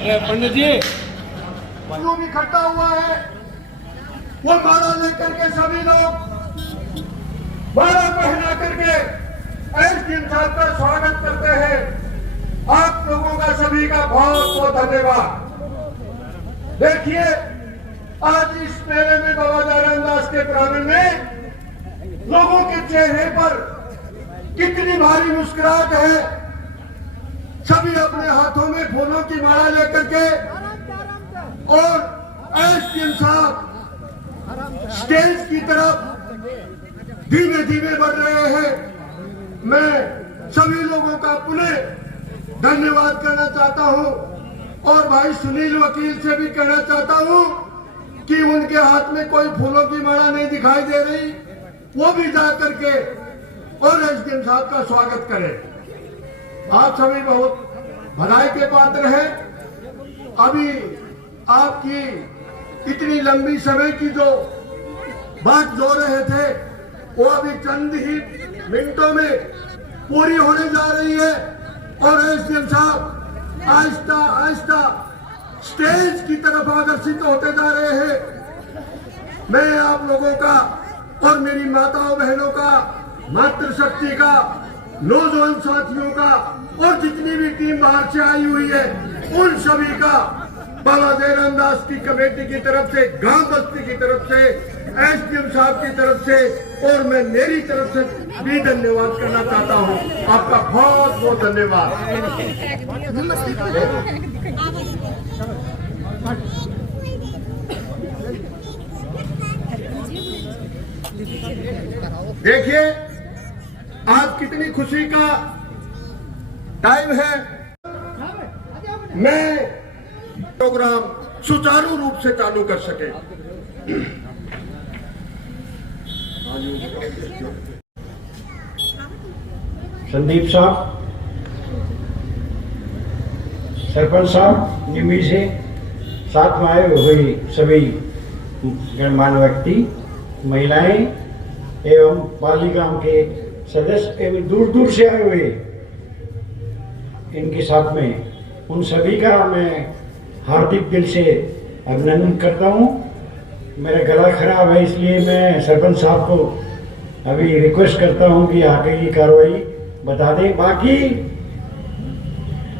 पंडित जी भी इकट्ठा हुआ है, वो माला लेकर के सभी लोग माला पहना करके एसडीएम साहब का स्वागत करते हैं। आप लोगों का सभी का बहुत बहुत धन्यवाद। देखिए, आज इस मेले में बाबा दयाराम दास के प्रांगण में लोगों के चेहरे पर कितनी भारी मुस्कुराहट है। सभी अपने हाथों में फूलों की माला लेकर के और एसडीएम साहब स्टेज की तरफ धीमे धीमे बढ़ रहे हैं। मैं सभी लोगों का पुनः धन्यवाद करना चाहता हूं और भाई सुनील वकील से भी कहना चाहता हूं कि उनके हाथ में कोई फूलों की माला नहीं दिखाई दे रही, वो भी जा करके और एसडीएम साहब का स्वागत करें। आप सभी बहुत भलाई के पात्र हैं। अभी आपकी इतनी लंबी समय की जो बात जो रहे थे वो अभी चंद ही मिनटों में पूरी होने जा रही है और एसडीएम साहब आहिस्ता आहिस्ता स्टेज की तरफ आकर्षित होते जा रहे हैं। मैं आप लोगों का और मेरी माताओं बहनों का, मातृशक्ति का, नौजवान साथियों का और जितनी भी टीम बाहर से आई हुई है उन सभी का बाबा दयाराम दास की कमेटी की तरफ से, गांव बस्ती की तरफ से, एसडीएम साहब की तरफ से और मैं मेरी तरफ से भी धन्यवाद करना चाहता हूं। आपका बहुत बहुत धन्यवाद। देखिए, आज कितनी खुशी का टाइम है। मैं प्रोग्राम सुचारू रूप से चालू कर सके। संदीप साहब, सरपंच साहब, निमी से साथ में आए हुए सभी गणमान्य व्यक्ति, महिलाएं एवं पाली गांव के सदस्य एवं दूर दूर से आए हुए इनके साथ में उन सभी का मैं हार्दिक दिल से अभिनंदन करता हूं। मेरा गला खराब है, इसलिए मैं सरपंच साहब को अभी रिक्वेस्ट करता हूं कि आगे की कार्रवाई बता दें। बाकी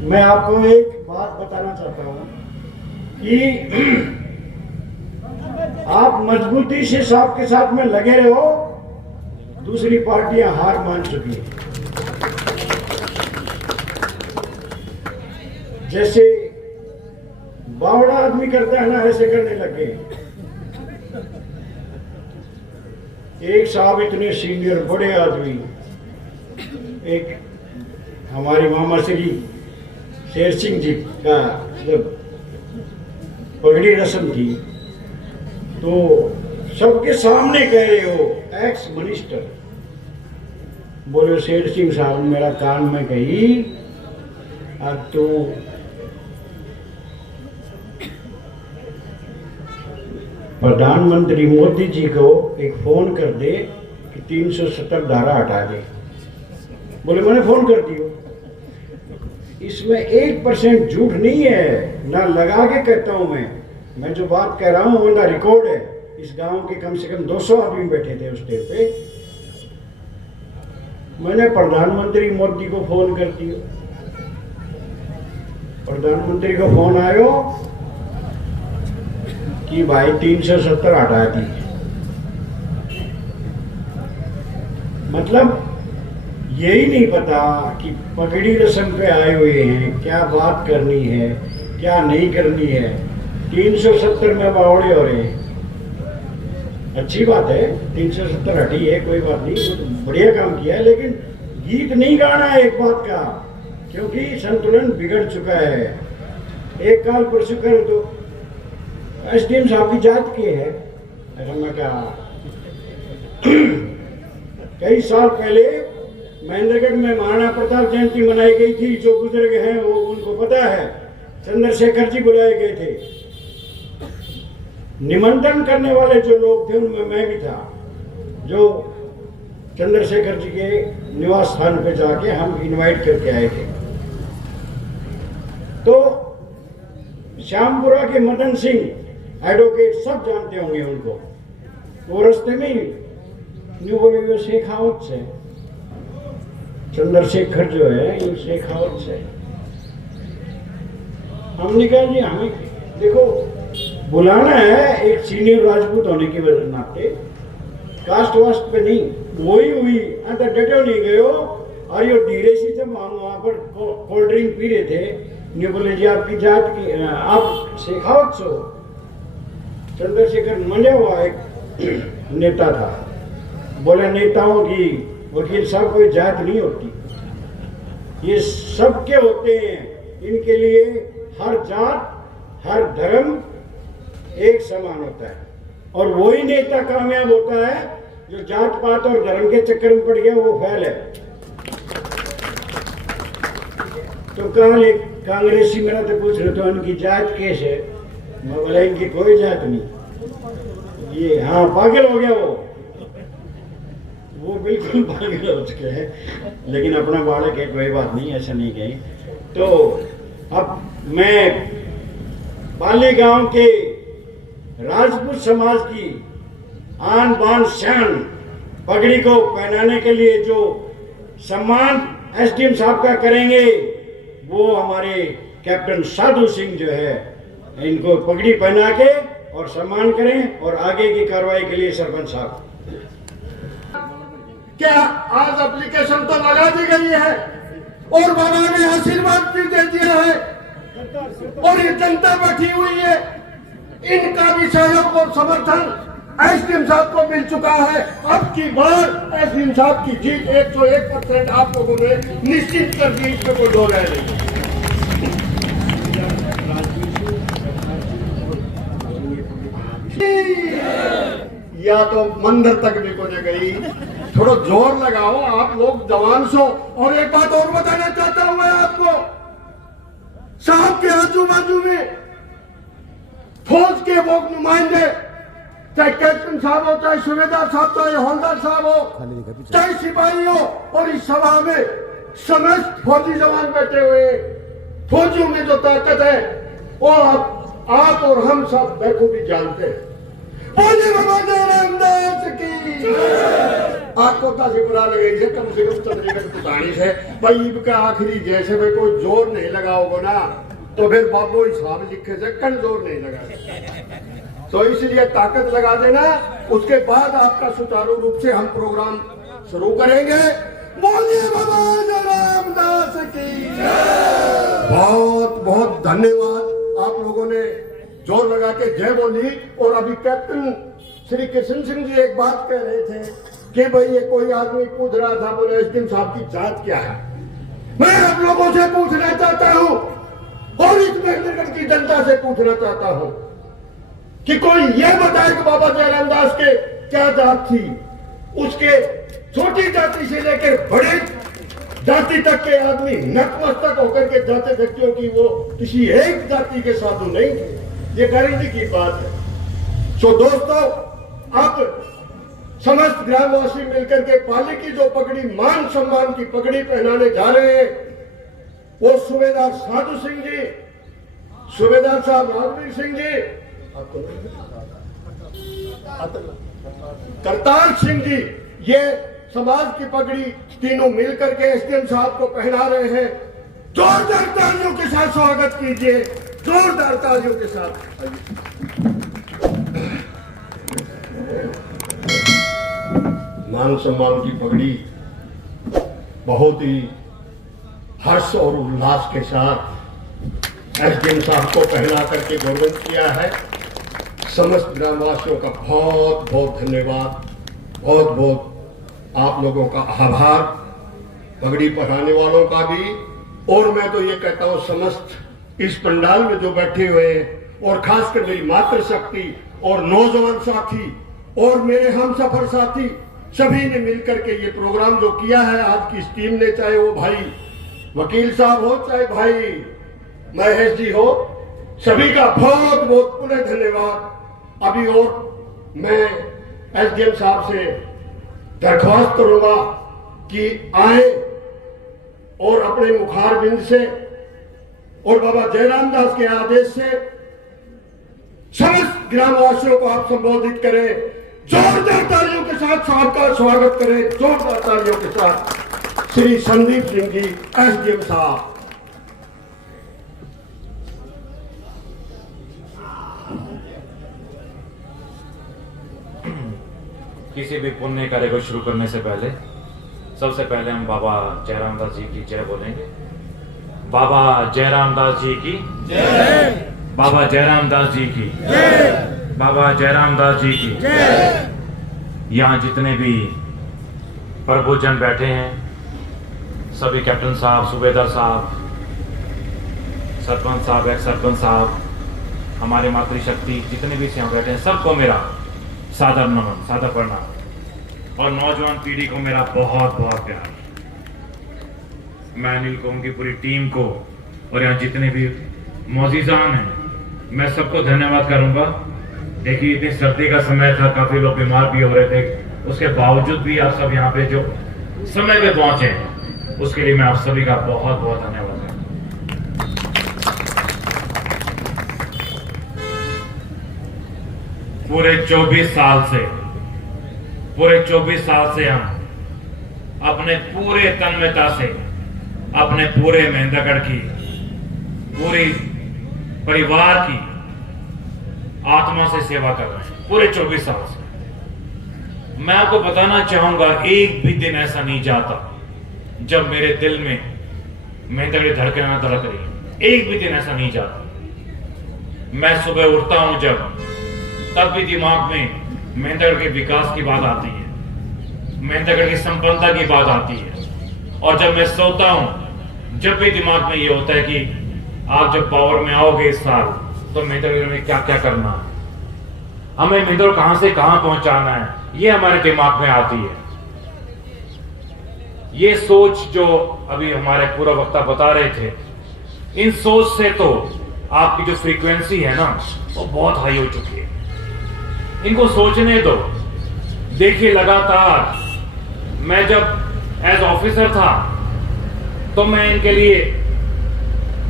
मैं आपको एक बात बताना चाहता हूं कि आप मजबूती से साहब के साथ में लगे रहो। दूसरी पार्टियां हार मान चुकी हैं। जैसे बावड़ा आदमी करता है ना, ऐसे करने लगे। एक साहब इतने सीनियर बड़े आदमी, एक हमारी मामा श्री शेर सिंह जी का जब पगड़ी रस्म थी तो सबके सामने कह रहे हो एक्स मिनिस्टर। बोले शेर सिंह साहब मेरा कान में कही, अब तो प्रधानमंत्री मोदी जी को एक फोन कर दे कि 370 धारा हटा दे। बोले मैंने फोन कर दियो। इसमें 1% झूठ नहीं है, ना लगा के कहता हूं मैं जो बात कह रहा हूं वो ना रिकॉर्ड है। इस गांव के कम से कम 200 आदमी बैठे थे उस टेप पे। मैंने प्रधानमंत्री मोदी को फोन कर दिया। प्रधानमंत्री को फोन आयो कि भाई 370 हटा दी। मतलब यही नहीं पता कि पगड़ी रस्म पे आए हुए हैं, क्या बात करनी है क्या नहीं करनी है। 370 में बावड़े हो रहे हैं। अच्छी बात है, 370 हटी है, कोई बात नहीं, तो बढ़िया काम किया है। लेकिन गीत नहीं गाना है एक बात का, क्योंकि संतुलन बिगड़ चुका है। एक काल परसों करो तो एसडीएम साहब की जात की है। मैं कहा कई साल पहले महेंद्रगढ़ में महाराणा प्रताप जयंती मनाई गई थी। जो गुजर गए हैं वो उनको पता है। चंद्रशेखर जी बुलाए गए थे। निमंत्रण करने वाले जो लोग थे उनमें मैं भी था, जो चंद्रशेखर जी के निवास स्थान पे जाके हम इनवाइट करके आए थे। तो श्यामपुरा के मदन सिंह एडवोकेट सब जानते होंगे उनको। वो रास्ते में ही न्यू बोले वो शेखावत से, चंद्रशेखर जो है ये शेखावत से। हमने कहा जी हमें देखो बुलाना है एक सीनियर राजपूत होने की वजह नाते, कास्ट वास्ट पे नहीं। वही हुई अंदर डटो नहीं गयो और ये धीरे से जब हम वहाँ पर कोल्ड ड्रिंक पी रहे थे, ने बोले जी आपकी जात की आप शेखावत से हो। चंद्रशेखर मजा हुआ एक नेता था, बोले नेताओं की वकील साहब कोई जात नहीं होती, ये सबके होते हैं, इनके लिए हर जात हर धर्म एक समान होता है। और वही नेता कामयाब होता है जो जात पात और धर्म के चक्कर में पड़ गया, वो फेल है। तो कल एक कांग्रेसी मेरा तो पूछ रहे थे उनकी जात कैसे है, मैं बोला इनकी कोई जात नहीं, ये हाँ पागल हो गया वो बिल्कुल पागल हो चुके हैं। लेकिन अपना बालक है, कोई बात नहीं, ऐसा नहीं कही। तो अब मैं पाली गांव के राजपूत समाज की आन बान शान पगड़ी को पहनाने के लिए जो सम्मान एसडीएम साहब का करेंगे, वो हमारे कैप्टन साधु सिंह जो है, इनको पगड़ी पहना के और सम्मान करें। और आगे की कार्रवाई के लिए सरपंच साहब क्या आज एप्लीकेशन तो लगा दी गई है और बाबा ने आशीर्वाद भी दे दिया है और ये जनता बैठी हुई है, इनका भी सहयोग और समर्थन एसडीएम साहब को मिल चुका है। अब की बार एसडीएम साहब की जीत 101% आप लोगों ने निश्चित कर दी, इसमें कोई दो राय नहीं। या तो मंदिर तक भी को गई, थोड़ा जोर लगाओ आप लोग जवान सो। और एक बात और बताना चाहता हूं मैं आपको, साहब के आजू बाजू में फौज के वो नुमाइंदे, चाहे कैप्टन साहब हो, चाहे सूबेदार साहब, चाहे हवलदार साहब हो, चाहे सिपाही हो, और इस सभा में समस्त फौजी जवान बैठे हुए, फौजियों में जो ताकत है वो आप और हम सब बखूबी जानते हैं। आपको ताकि बुरा लगे से कम चंद्रिका पुतानी से भाई का आखिरी जैसे में कोई जोर नहीं लगाओगे ना तो फिर बाबू हिसाब लिखे से कल जोर नहीं लगा, तो इसलिए ताकत लगा देना। उसके बाद आपका सुचारू रूप से हम प्रोग्राम शुरू करेंगे। बोलिए भगवान रामदास की बहुत बहुत धन्यवाद। आप लोगों ने जोर लगा के जय बोली। और अभी कैप्टन श्री कृष्ण सिंह जी एक बात कह रहे थे कि भाई ये कोई आदमी पूछ रहा था, बोले एसडीएम साहब की जात क्या है। मैं आप लोगों से पूछना चाहता हूं और इस मेहनत की जनता से पूछना चाहता हूं कि कोई ये बताए कि बाबा जयराम दास के क्या जात थी। उसके छोटी जाति से लेकर बड़े जाति तक के आदमी नतमस्तक होकर के जाते व्यक्तियों की वो किसी एक जाति के साधु नहीं थे, ये गारंटी की बात है। तो दोस्तों, अब समस्त ग्रामवासी मिलकर के पाली की जो पगड़ी मान सम्मान की पगड़ी पहनाने जा रहे हैं, वो सूबेदार साधु सिंह जी, सूबेदार साहब राजवीर सिंह जी, करतार सिंह जी, ये समाज की पगड़ी तीनों मिलकर के एसडीएम साहब को पहना रहे हैं। जोरदार तालियों के साथ स्वागत कीजिए, जोरदार तालियों के साथ। मान सम्मान की पगड़ी बहुत ही हर्ष और उल्लास के साथ एसडीएम साहब को पहना करके गौरव किया है। समस्त ग्रामवासियों का बहुत बहुत धन्यवाद, बहुत बहुत आप लोगों का आभार, पगड़ी पहनाने वालों का भी। और मैं तो ये कहता हूँ समस्त इस पंडाल में जो बैठे हुए हैं और खासकर मेरी मातृशक्ति और नौजवान साथी और मेरे हम सफर साथी सभी ने मिलकर के ये प्रोग्राम जो किया है आज की इस टीम ने, चाहे वो भाई वकील साहब हो, चाहे भाई महेश जी हो, सभी का बहुत बहुत पुनः धन्यवाद। अभी और मैं एसडीएम साहब से दरख्वास्त करूंगा कि आए और अपने मुखारबिंद से और बाबा जयराम दास के आदेश से समस्त ग्रामवासियों को आप संबोधित करें। जोरदार तालियों के साथ सबका स्वागत करें, जोरदार तालियों के साथ श्री संदीप सिंह जी, एसडीएम साहब। किसी भी पुण्य कार्य को शुरू करने से पहले सबसे पहले हम बाबा जयराम दास जी की जय बोलेंगे। बाबा जयराम दास जी की जय। बाबा जयराम दास जी की जय। बाबा जयराम दास जी की जय। यहाँ जितने भी प्रभुजन बैठे हैं, सभी कैप्टन साहब, सूबेदार साहब, सरपंच साहब, एक्स सरपंच साहब, हमारे मातृशक्ति जितने भी यहाँ बैठे हैं, सबको मेरा सादर नमन, सादर प्रणाम। और नौजवान पीढ़ी को मेरा बहुत बहुत प्यार। मैं अनिल को, उनकी पूरी टीम को और यहाँ जितने भी मौजूदान हैं, मैं सबको धन्यवाद करूंगा। देखिए इतनी सर्दी का समय था, काफी लोग बीमार भी हो रहे थे, उसके बावजूद भी आप सब यहाँ पे जो समय पे पहुंचे हैं, उसके लिए मैं आप सभी का बहुत बहुत धन्यवाद करता हूं। पूरे 24 साल से हम अपने पूरे तन्मयता से, अपने पूरे मेहंदगढ़ की पूरी परिवार की आत्मा से सेवा कर रहे हैं, पूरे 24 साल से। मैं आपको बताना चाहूंगा, एक भी दिन ऐसा नहीं जाता जब मेरे दिल में मेहंदगढ़ धड़कन ना धड़क रही। एक भी दिन ऐसा नहीं जाता। मैं सुबह उठता हूं जब, तब भी दिमाग में मेहंदगढ़ के विकास की बात आती है, मेहंदगढ़ की संपन्नता की बात आती है। और जब मैं सोता हूं, जब भी दिमाग में ये होता है कि आप जब पावर में आओगे इस साल, तो मेहंदगढ़ में क्या क्या करना है, हमें मेहंदगढ़ कहां से कहां पहुंचाना है, ये हमारे दिमाग में आती है। ये सोच जो अभी हमारे पूर्व वक्ता बता रहे थे, इन सोच से तो आपकी जो फ्रीक्वेंसी है ना, वो बहुत हाई हो चुकी है। इनको सोचने दो। देखिए लगातार मैं जब एज ऑफिसर था, तो मैं इनके लिए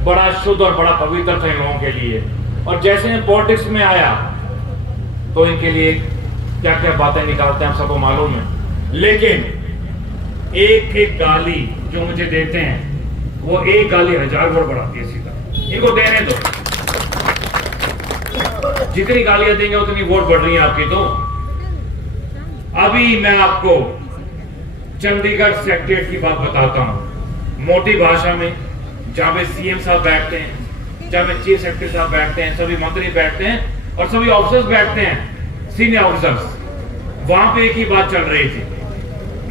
बड़ा शुद्ध और बड़ा पवित्र था इन लोगों के लिए। और जैसे मैं पॉलिटिक्स में आया, तो इनके लिए क्या क्या बातें निकालते हैं, हम सबको मालूम है। लेकिन एक एक गाली जो मुझे देते हैं, वो एक गाली 1000 वोट बढ़ाती है सीधा। इनको देने दो, जितनी गालियां देंगे उतनी वोट बढ़ रही है आपकी। तो अभी मैं आपको चंडीगढ़ सेक्रेटरीट की बात बताता हूं, मोटी भाषा में, जहां पे सीएम साहब बैठते हैं, जहां पे चीफ सेक्रेटरी साहब बैठते हैं, सभी मंत्री बैठते हैं और सभी ऑफिसर्स बैठते हैं, सीनियर ऑफिसर्स। वहां पे एक ही बात चल रही थी,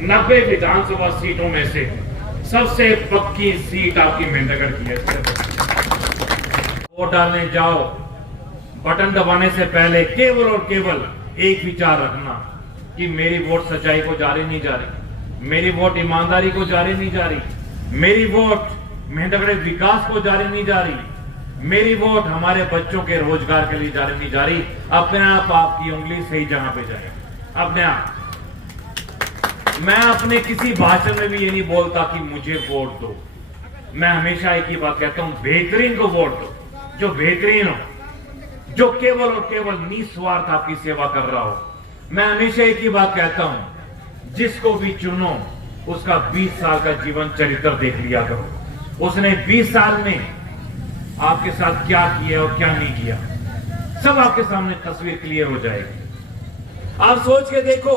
90 विधानसभा सीटों में से सबसे पक्की सीट आपकी मेहंदगढ़ की है। वोट डालने जाओ, बटन दबाने से पहले केवल और केवल एक विचार रखना कि मेरी वोट सच्चाई को जा रही नहीं जा रही, मेरी वोट ईमानदारी को जा रही नहीं जा रही, मेरी वोट मेहंदगढ़ विकास को जा रही नहीं जा रही, मेरी वोट हमारे बच्चों के रोजगार के लिए जा रही नहीं जा रही। अपने आप आपकी उंगली सही जगह पे जाए, अपने आप। मैं अपने किसी भाषण में भी ये नहीं बोलता कि मुझे वोट दो। मैं हमेशा एक ही बात कहता हूं, बेहतरीन को वोट दो, जो बेहतरीन हो, जो केवल और केवल निस्वार्थ आपकी सेवा कर रहा हो। मैं हमेशा एक ही बात कहता हूं, जिसको भी चुनो उसका 20 साल का जीवन चरित्र देख लिया करो, उसने 20 साल में आपके साथ क्या किया और क्या नहीं किया, सब आपके सामने तस्वीर क्लियर हो जाएगी। आप सोच के देखो,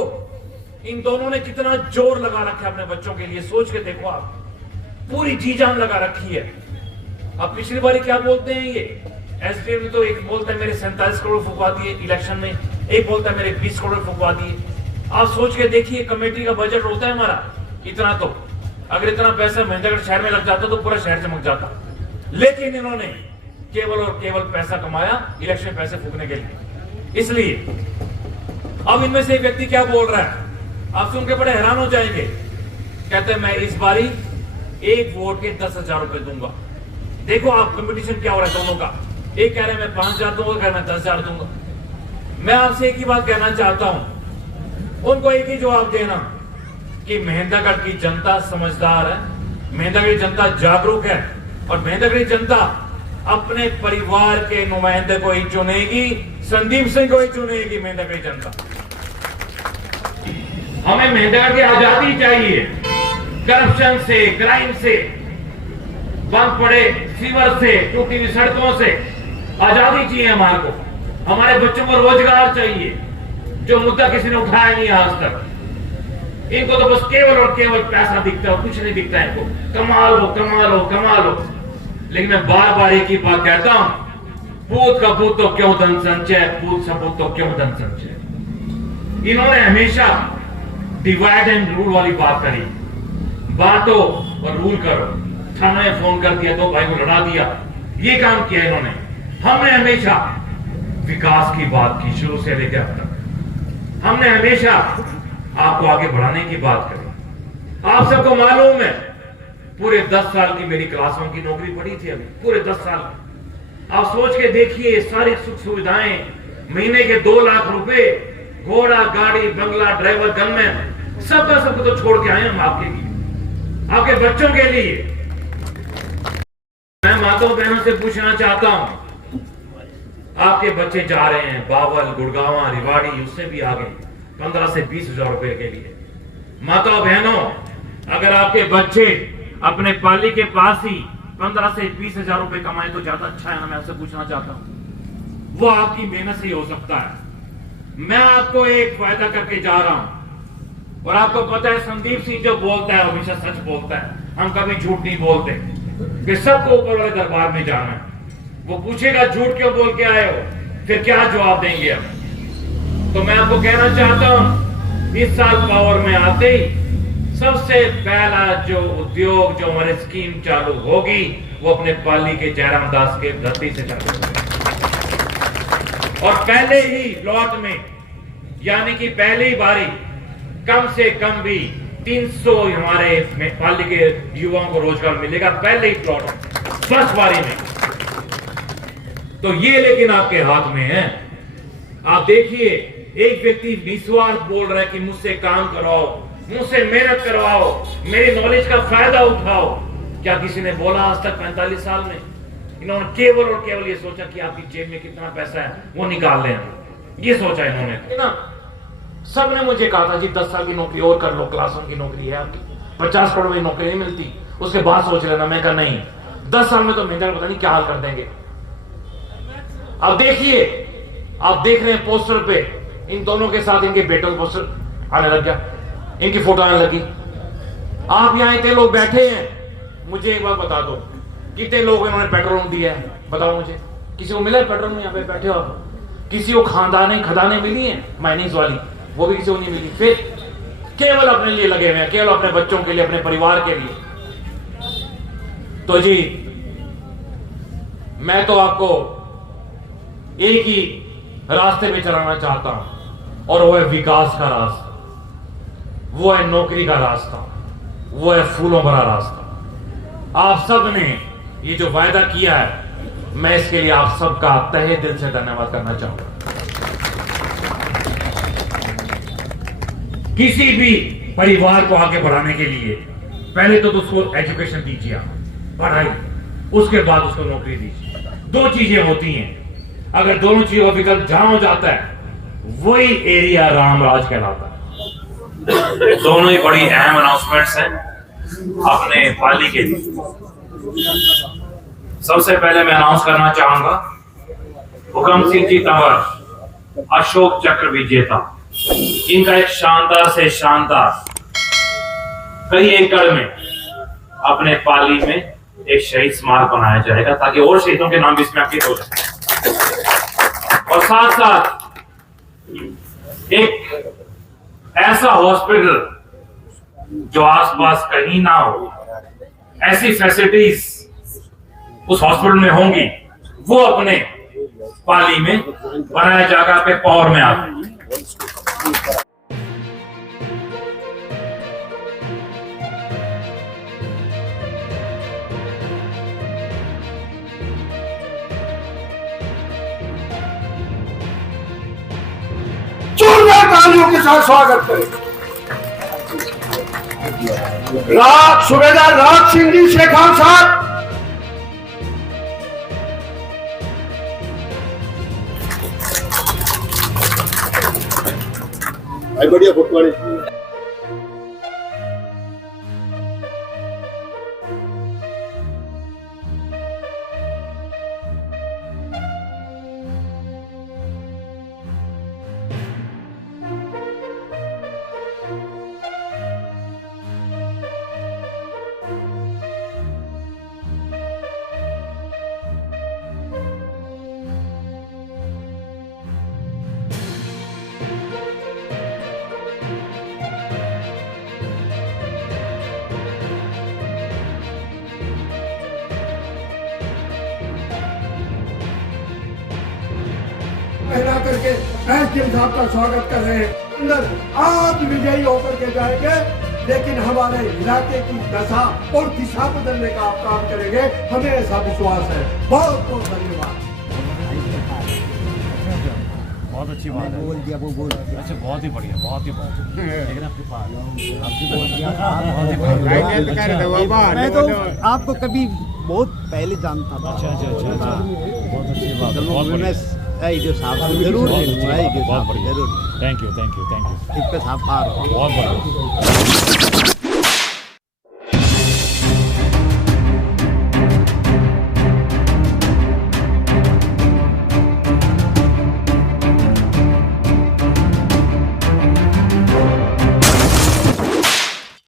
इन दोनों ने कितना जोर लगा रखा है अपने बच्चों के लिए। सोच के देखो, आप पूरी जी जान लगा रखी है। अब पिछली बार क्या बोलते हैं ये एसडीएम, तो एक बोलता है मेरे 47 करोड़ फुकवा दिए इलेक्शन में, एक बोलता है मेरे 20 करोड़ फुकवा दिए। आप सोच के देखिए, कमेटी का बजट होता है हमारा इतना, तो अगर इतना पैसा मेहंदगढ़ शहर में लग जाता तो पूरा शहर चमक जाता। लेकिन इन्होंने केवल और केवल पैसा कमाया इलेक्शन पैसे फूकने के लिए। इसलिए अब इनमें से एक व्यक्ति क्या बोल रहा है, आप सुन के बड़े हैरान हो जाएंगे। कहते हैं मैं इस बारी एक वोट के 10,000 रुपए दूंगा। देखो आप कंपटीशन क्या हो रहा है दोनों का। एक कह रहे हैं मैं 5,000 दूंगा, कह रहे मैं 10,000 दूंगा। मैं आपसे एक ही बात कहना चाहता हूं, उनको एक ही जवाब देना कि मेहंदगढ़ की जनता समझदार है, मेहंदगढ़ की जनता जागरूक है और मेहंदगढ़ की जनता अपने परिवार के नुमाइंदे को ही चुनेगी, संदीप सिंह को ही चुनेगी मेहनत की जनता। हमें मेहनत की आजादी चाहिए, करप्शन से, क्राइम से, बंद पड़े सीवर से, टूटी हुई सड़कों से आजादी चाहिए हमारे को। हमारे बच्चों को रोजगार चाहिए, जो मुद्दा किसी ने उठाया नहीं आज तक। इनको तो बस केवल और केवल पैसा दिखता है, कुछ नहीं दिखता है इनको। कमा लो, कमा लो, कमा लो। लेकिन मैं बार बार एक ही बात कहता हूं, पूत का पूत तो क्यों धन संचय, पूत सपूत तो क्यों धन संचय। इन्होंने हमेशा डिवाइड एंड रूल वाली बात करी, बांटो और रूल करो। थाने में फोन कर दिया, 2 भाई को लड़ा दिया, ये काम किया इन्होंने। हमने हमेशा विकास की बात की, शुरू से लेकर अब तक। हमने हमेशा आपको आगे बढ़ाने की बात करी। आप सबको मालूम है, पूरे 10 साल की मेरी क्लासों की नौकरी पड़ी थी अभी, पूरे 10 साल। आप सोच के देखिए, सारी सुख सुविधाएं, महीने के 2 लाख रुपए, घोड़ा, गाड़ी, बंगला, ड्राइवर, गनमैन, सबका सबको तो छोड़ के आए हम आपके लिए, आपके बच्चों के लिए। मैं माताओं बहनों से पूछना चाहता हूं, आपके बच्चे जा रहे हैं बावल, गुड़गांव, रिवाड़ी, उससे भी आगे 15 से 20 हजार रुपए के लिए। माता बहनों, अगर आपके बच्चे अपने पाली के पास ही 15 से 20 हजार रुपए कमाए तो ज्यादा अच्छा है ना। मैं आपसे पूछना चाहता हूं, वो आपकी मेहनत से ही हो सकता है। मैं आपको एक फायदा करके जा रहा हूं, और आपको पता है संदीप सिंह जो बोलता है हमेशा सच बोलता है, हम कभी झूठ नहीं बोलते, कि सबको ऊपर वाले दरबार में जाना है। वो पूछेगा झूठ क्यों बोल के आए हो, फिर क्या जवाब देंगे आप। तो मैं आपको कहना चाहता हूं, इस साल पावर में आते ही सबसे पहला जो उद्योग, जो हमारी स्कीम चालू होगी, वो अपने पाली के जयराम दास के धरती से चालू होगी। और पहले ही लॉट में, यानी कि पहली बारी, कम से कम भी 300 हमारे पाली के युवाओं को रोजगार मिलेगा, पहले ही प्लॉट, फर्स्ट बारी में। तो ये लेकिन आपके हाथ में है। आप देखिए, एक व्यक्ति निस्वार्थ बोल रहा है कि मुझसे काम करवाओ, मुझसे मेहनत करवाओ, मेरी नॉलेज का फायदा उठाओ। क्या किसी ने बोला आज तक 45 साल में? इन्होंने केवल और केवल ये सोचा कि आपकी जेब में कितना पैसा है वो निकाल लें, ये सोचा इन्होंने ना। सबने मुझे कहा था जी 10 साल की नौकरी और कर लो, क्लासों की नौकरी है आपकी, 50 करोड़ में नौकरी नहीं मिलती, उसके बाद सोच लेना। मैं कहा नहीं, 10 साल में तो मेहनत पता नहीं क्या हाल कर देंगे। अब देखिए, आप देख रहे हैं पोस्टर पे इन दोनों के साथ इनके बेटों का पोस्टर आने लग गया, इनकी फोटो आने लगी। आप यहाँ इतने लोग बैठे हैं, मुझे एक बात बता दो, कितने लोग इन्होंने पेट्रोल दिया है? बताओ मुझे, किसी को मिला है पेट्रोल में? यहाँ पे बैठे हो आप, किसी को खदानें मिली है माइनिंग वाली? वो भी किसी को नहीं मिली। फिर केवल अपने लिए लगे हुए हैं, केवल अपने बच्चों के लिए, अपने परिवार के लिए। तो जी मैं तो आपको एक ही रास्ते पे चलाना चाहता हूं, और वो है विकास का रास्ता, वो है नौकरी का रास्ता, वो है फूलों भरा रास्ता। आप सब ने ये जो वायदा किया है, मैं इसके लिए आप सबका तहे दिल से धन्यवाद करना चाहूंगा। किसी भी परिवार को आगे बढ़ाने के लिए पहले तो उसको एजुकेशन दीजिए, पढ़ाई, उसके बाद उसको नौकरी दीजिए। 2 चीजें होती हैं, अगर दोनों चीजों का विकल्प जहां हो जाता है, वही एरिया रामराज कहलाता है। दोनों ही बड़ी अहम अनाउंसमेंट्स हैं अपने पाली के लिए। सबसे पहले मैं अनाउंस करना चाहूंगा, हुकम सिंह जी तंवर अशोक चक्र विजेता, इनका एक शानदार से शानदार कई एकड़ में अपने पाली में एक शहीद स्मारक बनाया जाएगा, ताकि और शहीदों के नाम भी इसमें अंकित हो जाए। और साथ साथ एक ऐसा हॉस्पिटल जो आसपास कहीं ना हो, ऐसी फैसिलिटीज उस हॉस्पिटल में होंगी, वो अपने पाली में बनाया जाएगा, पे पावर में आकर। जोरदार तालियों के साथ स्वागत करें सूबेदार राज सिंह जी शेखान साहब, आई बढ़िया फोटो वाली पहना करके एसडीएम साहब का स्वागत कर रहे हैं। अंदर आज विजयी होकर के जाएंगे, लेकिन हमारे इलाके की दशा और दिशा बदलने का आप काम करेंगे, हमें ऐसा विश्वास है। बहुत बहुत धन्यवाद। बहुत अच्छी बात है। बोल दिया वो बोल अच्छा बहुत ही बढ़िया बहुत ही बढ़िया लेकिन आपके पास आपसे बोल दिया मैं तो आपको कभी बहुत पहले जानता था। अच्छा बहुत अच्छी बात है बहुत बढ़िया आइडियो साहब जरूर बहुत बढ़िया जरूर थैंक यू इस पे साहब पार बहुत बढ़िया